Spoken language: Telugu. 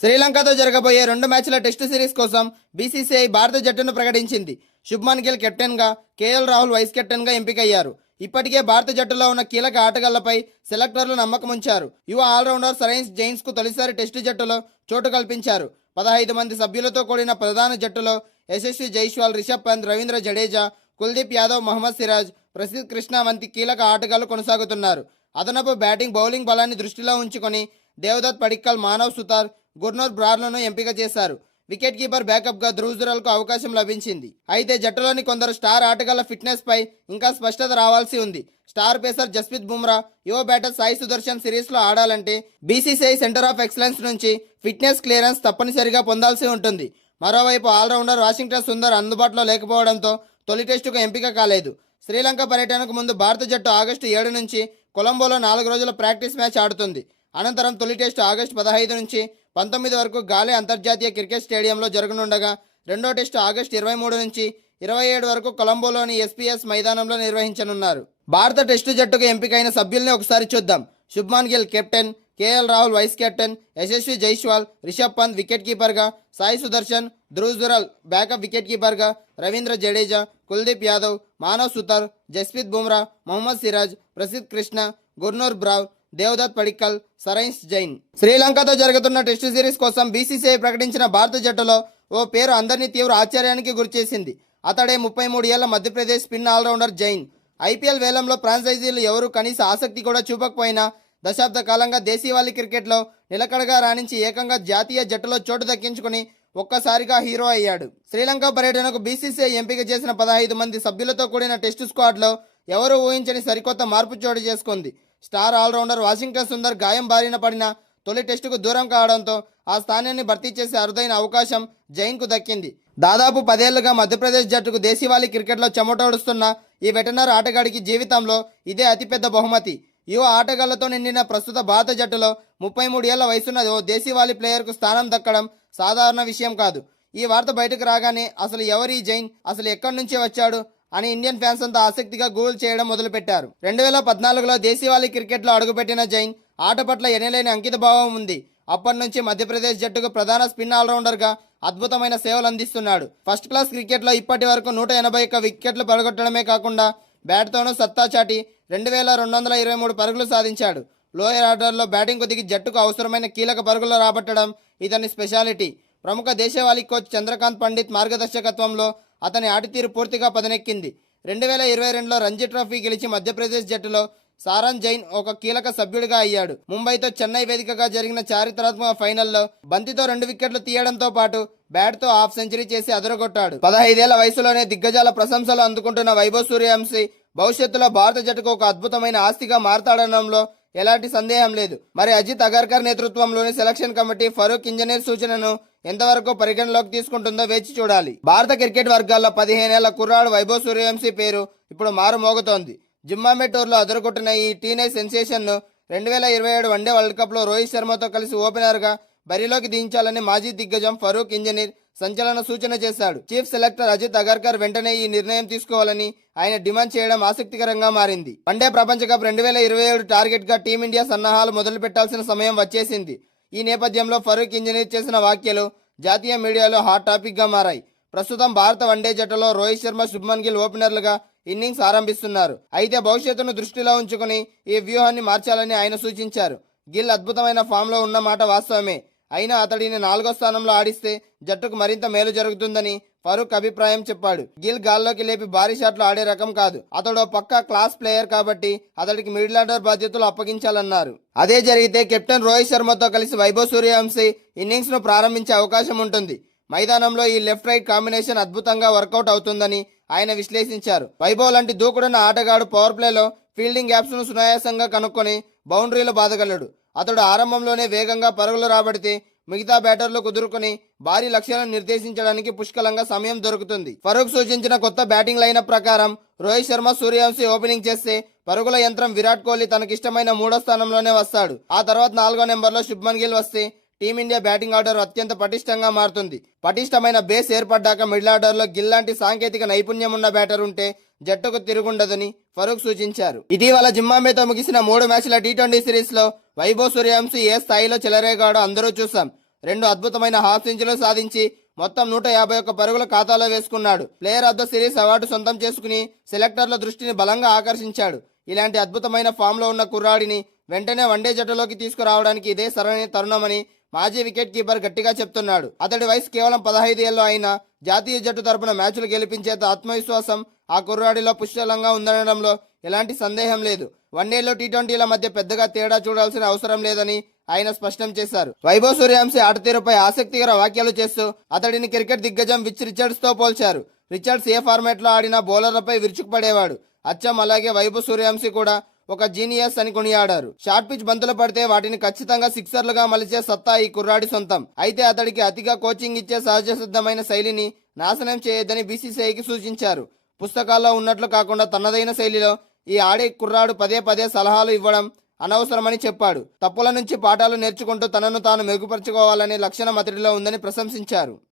శ్రీలంకతో జరగబోయే 2 మ్యాచ్ల టెస్టు సిరీస్ కోసం బీసీసీఐ భారత జట్టును ప్రకటించింది. శుభ్మన్ గిల్ కెప్టెన్గా, కేఎల్ రాహుల్ వైస్ కెప్టెన్గా ఎంపికయ్యారు. ఇప్పటికే భారత జట్టులో ఉన్న కీలక ఆటగాళ్లపై సెలెక్టర్లు నమ్మకముంచారు. యువ ఆల్రౌండర్ సరైన్స్ జైన్స్కు తొలిసారి టెస్టు జట్టులో చోటు కల్పించారు. 15 మంది సభ్యులతో కూడిన ప్రధాన జట్టులో యశస్వి జైస్వాల్, రిషబ్ పంత్, రవీంద్ర జడేజా, కుల్దీప్ యాదవ్, మహమ్మద్ సిరాజ్, ప్రసిద్ధ్ కృష్ణ వంటి కీలక ఆటగాళ్లు కొనసాగుతున్నారు. అదనపు బ్యాటింగ్, బౌలింగ్ బలాన్ని దృష్టిలో ఉంచుకొని దేవదత్ పడిక్కల్, మానవ్ సుతార్, గుర్నూర్ బ్రార్లను ఎంపిక చేశారు. వికెట్ కీపర్ బ్యాకప్గా ధ్రువ్ జురల్కు అవకాశం లభించింది. అయితే జట్టులోని కొందరు స్టార్ ఆటగాళ్ల ఫిట్నెస్ పై ఇంకా స్పష్టత రావాల్సి ఉంది. స్టార్ పేసర్ జస్ప్రీత్ బుమ్రా, యువ బ్యాటర్ సాయి సుదర్శన్ సిరీస్లో ఆడాలంటే బీసీసీఐ సెంటర్ ఆఫ్ ఎక్సలెన్స్ నుంచి ఫిట్నెస్ క్లియరెన్స్ తప్పనిసరిగా పొందాల్సి ఉంటుంది. మరోవైపు ఆల్రౌండర్ వాషింగ్టన్ సుందర్ అందుబాటులో లేకపోవడంతో తొలి టెస్టుకు ఎంపిక కాలేదు. శ్రీలంక పర్యటనకు ముందు భారత జట్టు ఆగస్టు 7 నుంచి కొలంబోలో 4 రోజుల ప్రాక్టీస్ మ్యాచ్ ఆడుతుంది. అనంతరం తొలి టెస్టు ఆగస్టు 15 నుంచి 19 వరకు గాలే అంతర్జాతీయ క్రికెట్ స్టేడియంలో జరగనుండగా, రెండో టెస్టు ఆగస్టు 23 నుంచి 27 వరకు కొలంబోలోని ఎస్పీఎస్ మైదానంలో నిర్వహించనున్నారు. భారత టెస్టు జట్టుకు ఎంపికైన సభ్యుల్ని ఒకసారి చూద్దాం. Shubman Gill captain, KL Rahul vice captain, Yashasvi Jaiswal, Rishabh Pant wicket కీపర్గా, సాయి సుదర్శన్, ధ్రువ్ జురల్ బ్యాకప్ వికెట్ కీపర్గా, రవీంద్ర జడేజా, కుల్దీప్ యాదవ్, మానవ్ సుతార్, జస్ప్రీత్ బుమ్రా, మహమ్మద్ సిరాజ్, ప్రసిద్ధ్ కృష్ణ, గుర్నూర్ బ్రావ్, దేవదత్ పడిక్కల్, సరైన్స్ జైన్. శ్రీలంకతో జరుగుతున్న టెస్టు సిరీస్ కోసం బీసీసీఐ ప్రకటించిన భారత జట్టులో ఓ పేరు అందరినీ తీవ్ర ఆశ్చర్యానికి గురిచేసింది. అతడే 33 ఏళ్ల Madhya Pradesh spin allrounder Jain. IPL వేలంలో ఫ్రాంచైజీలు ఎవరూ కనీస ఆసక్తి కూడా చూపకపోయినా దశాబ్ద కాలంగా దేశీవాళీ క్రికెట్లో నిలకడగా రాణించి ఏకంగా జాతీయ జట్టులో చోటు దక్కించుకుని ఒక్కసారిగా హీరో అయ్యాడు. శ్రీలంక పర్యటనకు బీసీసీఐ ఎంపిక చేసిన 15 మంది సభ్యులతో కూడిన టెస్టు స్క్వాడ్లో ఎవరూ ఊహించని సరికొత్త మార్పు చోటు చేసుకుంది. స్టార్ ఆల్రౌండర్ వాషింగ్టన్ సుందర్ గాయం బారిన పడిన తొలి టెస్టుకు దూరం కావడంతో ఆ స్థానాన్ని భర్తీ చేసే అరుదైన అవకాశం జైన్కు దక్కింది. దాదాపు 10 ఏళ్లుగా మధ్యప్రదేశ్ జట్టుకు దేశీవాళీ క్రికెట్లో చెమటోడుస్తున్న ఈ వెటనర్ ఆటగాడికి జీవితంలో ఇదే అతిపెద్ద బహుమతి. యువ ఆటగాళ్లతో నిండిన ప్రస్తుత భారత జట్టులో 33 ఏళ్ల వయసున్న ఓ దేశీవాళీ ప్లేయర్కు స్థానం దక్కడం సాధారణ విషయం కాదు. ఈ వార్త బయటకు రాగానే అసలు ఎవరి జైన్, అసలు ఎక్కడి నుంచి వచ్చాడు అని ఇండియన్ ఫ్యాన్స్ అంతా ఆసక్తిగా గూగుల్ చేయడం మొదలుపెట్టారు. 2014లో దేశీవాళీ క్రికెట్లో అడుగుపెట్టిన జైన్ ఆట పట్ల ఎనలేని అంకిత భావం ఉంది. అప్పటి నుంచి మధ్యప్రదేశ్ జట్టుకు ప్రధాన స్పిన్ ఆల్రౌండర్గా అద్భుతమైన సేవలు అందిస్తున్నాడు. ఫస్ట్ క్లాస్ క్రికెట్లో ఇప్పటి వరకు 181 వికెట్లు పడగొట్టడమే కాకుండా బ్యాట్తోనూ సత్తా చాటి 2223 పరుగులు సాధించాడు. లోయర్ ఆర్డర్లో బ్యాటింగ్కు దిగి జట్టుకు అవసరమైన కీలక పరుగులు రాబట్టడం ఇతని స్పెషాలిటీ. ప్రముఖ దేశవాళీ కోచ్ చంద్రకాంత్ పండిత్ మార్గదర్శకత్వంలో అతని ఆటతీరు పూర్తిగా పదనెక్కింది. 2022లో రంజీ ట్రోఫీ గెలిచి మధ్యప్రదేశ్ జట్టులో సారన్ జైన్ ఒక కీలక సభ్యుడిగా అయ్యాడు. ముంబైతో చెన్నై వేదికగా జరిగిన చారిత్రాత్మక ఫైనల్లో బంతితో 2 వికెట్లు తీయడంతో పాటు బ్యాట్తో హాఫ్ సెంచరీ చేసి అదరగొట్టాడు. 15 ఏళ్ల వయసులోనే దిగ్గజాల ప్రశంసలు అందుకుంటున్న వైభవ్ సూర్యవంశీ భవిష్యత్తులో భారత జట్టుకు ఒక అద్భుతమైన ఆస్తిగా మారతాడనడంలో ఎలాంటి సందేహం లేదు. మరి అజిత్ అగర్కర్ నేతృత్వంలోని సెలక్షన్ కమిటీ ఫరూక్ ఇంజనీర్ సూచనను ఎంతవరకు పరిగణలోకి తీసుకుంటుందో వేచి చూడాలి. భారత క్రికెట్ వర్గాల్లో 15 ఏళ్ల కుర్రాడు వైభవ్ సూర్యవంశీ పేరు ఇప్పుడు మారుమోగుతోంది. జింబాబ్వే టూర్లో అదరగొట్టిన ఈ టీనేజ్ సెన్సేషన్ను 2027 వన్డే వరల్డ్ కప్లో రోహిత్ శర్మతో కలిసి ఓపెనర్గా బరిలోకి దించాలని మాజీ దిగ్గజం ఫరూక్ ఇంజనీర్ సంచలన సూచన చేశాడు. చీఫ్ సెలెక్టర్ అజిత్ అగర్కర్ వెంటనే ఈ నిర్ణయం తీసుకోవాలని ఆయన డిమాండ్ చేయడం ఆసక్తికరంగా మారింది. వన్డే ప్రపంచ కప్ 2027 టార్గెట్గా టీమిండియా సన్నాహాలు మొదలు పెట్టాల్సిన సమయం వచ్చేసింది. ఈ నేపథ్యంలో ఫరూక్ ఇంజనీర్ చేసిన వ్యాఖ్యలు జాతీయ మీడియాలో హాట్ టాపిక్గా మారాయి. ప్రస్తుతం భారత వన్డే జట్టులో రోహిత్ శర్మ, శుభ్మన్ గిల్ ఓపెనర్లుగా ఇన్నింగ్స్ ఆరంభిస్తున్నారు. అయితే భవిష్యత్తును దృష్టిలో ఉంచుకుని ఈ వ్యూహాన్ని మార్చాలని ఆయన సూచించారు. గిల్ అద్భుతమైన ఫామ్లో ఉన్న మాట వాస్తవమే. అయినా అతడిని 4వ స్థానంలో ఆడిస్తే జట్టుకు మరింత మేలు జరుగుతుందని ఫరూక్ అభిప్రాయం చెప్పాడు. గిల్ గాల్లోకి లేపి భారీ షాట్లు ఆడే రకం కాదు. అతడు పక్కా క్లాస్ ప్లేయర్ కాబట్టి అతడికి మిడిల్ ఆర్డర్ బాధ్యతలు అప్పగించాలన్నారు. అదే జరిగితే కెప్టెన్ రోహిత్ శర్మతో కలిసి వైభవ్ సూర్యవంశీ ఇన్నింగ్స్ ను ప్రారంభించే అవకాశం ఉంటుంది. మైదానంలో ఈ లెఫ్ట్ రైట్ కాంబినేషన్ అద్భుతంగా వర్కౌట్ అవుతుందని ఆయన విశ్లేషించారు. వైభవ్ లాంటి దూకుడున్న ఆటగాడు పవర్ ప్లేలో ఫీల్డింగ్ గ్యాప్స్ ను సునాయాసంగా కనుక్కొని బౌండరీలు బాదగలడు. అతడు ఆరంభంలోనే వేగంగా పరుగులు రాబడితే మిగతా బ్యాటర్లు కుదురుకుని భారీ లక్ష్యాలను నిర్దేశించడానికి పుష్కలంగా సమయం దొరుకుతుంది. ఫరూక్ సూచించిన కొత్త బ్యాటింగ్ లైనప్ ప్రకారం రోహిత్ శర్మ, సూర్యవంశీ ఓపెనింగ్ చేస్తే పరుగుల యంత్రం విరాట్ కోహ్లీ తనకిష్టమైన 3వ స్థానంలోనే వస్తాడు. ఆ తర్వాత 4వ నెంబర్లో శుభ్మన్ గిల్ వస్తే టీమిండియా బ్యాటింగ్ ఆర్డర్ అత్యంత పటిష్టంగా మారుతుంది. పటిష్టమైన బేస్ ఏర్పడ్డాక మిడిల్ ఆర్డర్లో గిల్ లాంటి సాంకేతిక నైపుణ్యం ఉన్న బ్యాటర్ ఉంటే జట్టుకు తిరుగుండదని ఫరూక్ సూచించారు. ఇటీవల జింబాబ్వేతో ముగిసిన 3 మ్యాచ్ల టీ20 సిరీస్లో వైభవ్ సూర్యవంశీ ఏ స్థాయిలో చెలరేగాడో అందరూ చూసాం. 2 అద్భుతమైన హాఫ్ సెంచరీలు సాధించి మొత్తం 151 పరుగుల ఖాతాలో వేసుకున్నాడు. Player of the series award సొంతం చేసుకుని సెలెక్టర్ల దృష్టిని బలంగా ఆకర్షించాడు. ఇలాంటి అద్భుతమైన ఫామ్లో ఉన్న కుర్రాడిని వెంటనే వన్డే జట్టులోకి తీసుకురావడానికి ఇదే సరైన తరుణమని మాజీ వికెట్ కీపర్ గట్టిగా చెప్తున్నాడు. అతడి వయసు కేవలం 15 ఏళ్లు అయినా జాతీయ జట్టు తరపున మ్యాచ్లు గెలిపించేంత ఆత్మవిశ్వాసం ఆ కుర్రాడిలో పుష్కలంగా ఉందనడంలో ఎలాంటి సందేహం లేదు. వన్డేలో టీ20ల మధ్య పెద్దగా తేడా చూడాల్సిన అవసరం లేదని ఆయన స్పష్టం చేశారు. వైభవ్ సూర్యవంశీ ఆటతీరుపై ఆసక్తికర వ్యాఖ్యలు చేస్తూ అతడిని క్రికెట్ దిగ్గజం విచ్ రిచర్డ్స్ తో పోల్చారు. రిచర్డ్స్ ఏ ఫార్మాట్ లో ఆడినా బౌలర్లపై విరుచుకుపడేవాడు. అచ్చం అలాగే వైభవ్ సూర్యవంశీ కూడా ఒక జీనియస్ అని కొనియాడారు. షార్ట్ పిచ్ బంతులు పడితే వాటిని ఖచ్చితంగా సిక్సర్లుగా మలిచే సత్తా ఈ కుర్రాడి సొంతం. అయితే అతడికి అతిగా కోచింగ్ ఇచ్చే సహజ సిద్ధమైన శైలిని నాశనం చేయొద్దని బీసీసీఐకి సూచించారు. పుస్తకాల్లో ఉన్నట్లు కాకుండా తనదైన శైలిలో ఈ ఆడే కుర్రాడు పదే పదే సలహాలు ఇవ్వడం అనవసరమని చెప్పాడు. తప్పుల నుంచి పాఠాలు నేర్చుకుంటూ తనను తాను మెరుగుపరుచుకోవాలనే లక్షణం అతడిలో ఉందని ప్రశంసించారు.